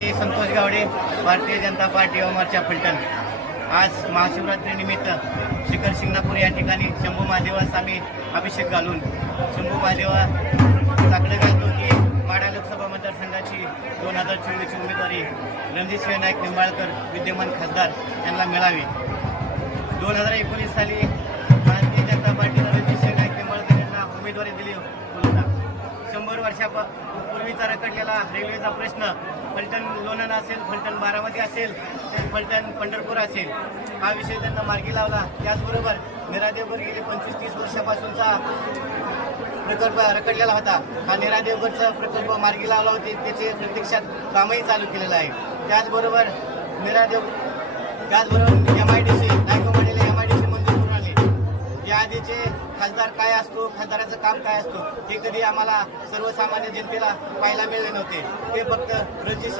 Santosh Gawade, Bharatiya Janata party Yuva Morcha Phaltan. आज महाशिवरात्रीनिमित्त शिखर शिंगणापूर या ठिकाणी शंभू महादेवास आम्ही अभिषेक घालून शंभू महादेवा साकडं घालतो की माढा लोकसभा मतदारसंघाची 2024ची उमेदवारी रणजित नाईक निंबाळकर विद्यमान खासदार यांना मिळावी। 2019 साली भारतीय जनता पार्टीने रणजित नाईक निंबाळकर यांना उमेदवारी दिली होती। 100 वर्षापूर्वीचा रखडलेला रेल्वेचा प्रश्न फलटण लोणंद असेल, फलटण बारामती असेल, फलटण पंढरपूर असेल, हा विषय त्यांना मार्गी लावला। त्याचबरोबर निरादेवकर गेले 25-30 वर्षापासूनचा प्रकल्प रखडलेला होता। हा निरादेवकरचा प्रकल्प मार्गी लावला होते, त्याचे प्रत्यक्षात कामही चालू केलेलं आहे। त्याचबरोबर MIDC नायकोमाडीला MIDC मंजूर करून आले। या आधीचे खासदार काय असतो, खासदाराचं काम काय असतो, हे कधी आम्हाला सर्वसामान्य जनतेला पाहायला मिळले नव्हते। ते फक्त रणजित